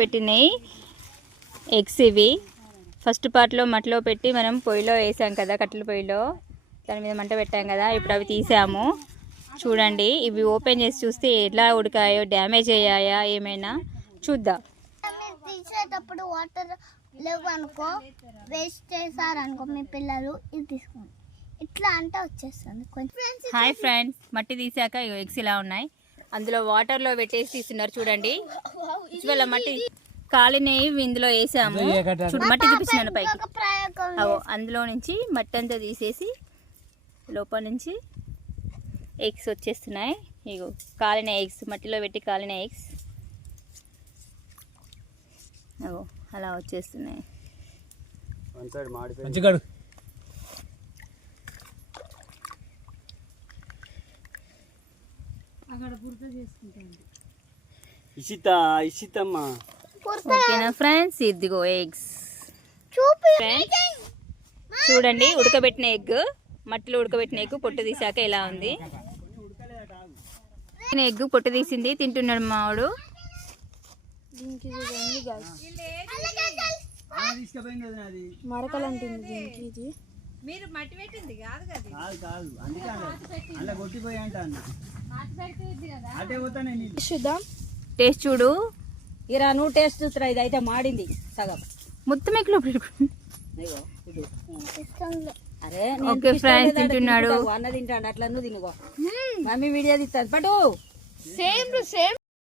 పెట్టినాయి ఎగ్స్ ఇవి. ఫస్ట్ పార్ట్లో మట్టిలో పెట్టి మనం పొయ్యిలో వేసాం కదా, కట్టెల పొయ్యిలో దాని మీద మంట పెట్టాం కదా. ఇప్పుడు అవి తీసాము చూడండి. ఇవి ఓపెన్ చేసి చూస్తే ఎలా ఉడికాయో, డ్యామేజ్ అయ్యాయా ఏమైనా చూద్దాం. తీసేటప్పుడు వాటర్ లేవు అనుకో, వేస్ట్ చేశారనుకో మీ పిల్లలు, ఇది తీసుకోండి ఇట్లా అంటే వచ్చేస్తుంది కొంచెం. హాయ్ ఫ్రెండ్స్, మట్టి తీసాక ఎగ్స్ ఇలా ఉన్నాయి. అందులో వాటర్లో పెట్టేసి తీస్తున్నారు చూడండి. ఇవాళ మట్టి కాలినవి ఇందులో వేసాము. చూడు మట్టి చూపిస్తున్నాను పైకి. అందులో నుంచి మట్టి అంతా తీసేసి లోపల నుంచి ఎగ్స్ వచ్చేస్తున్నాయి. ఇగో కాలిన ఎగ్స్, మట్టిలో పెట్టి కాలిన ఎగ్స్ అగో అలా వచ్చేస్తున్నాయి. ఓకేనా ఫ్రెండ్స్, ఇదిగో ఎగ్స్ చూడండి. ఉడకబెట్టిన ఎగ్, మట్టిలో ఉడకబెట్టిన ఎగ్ పొట్టు తీసాక ఎలా ఉంది. ఎగ్ పొట్టు తీసింది తింటున్నాడు మావాడు. మరకలంటుంది ఇది. మీరు మట్టి పెట్టింది కాదు కదా, చూద్దాం టేస్ట్ చూడు. ఇరా నువ్వు టేస్ట్ చూస్తురా. ఇది అయితే మాడింది సగం మొత్తం ఎగ్లో పెట్టుకో. అరే ఓకే ఫ్రెండ్స్, తింటున్నాడు. అన్న తింటాడు అట్లా నువ్వు తినుకో. మమ్మీ వీడియో తీస్తాను పట్టు. Same to same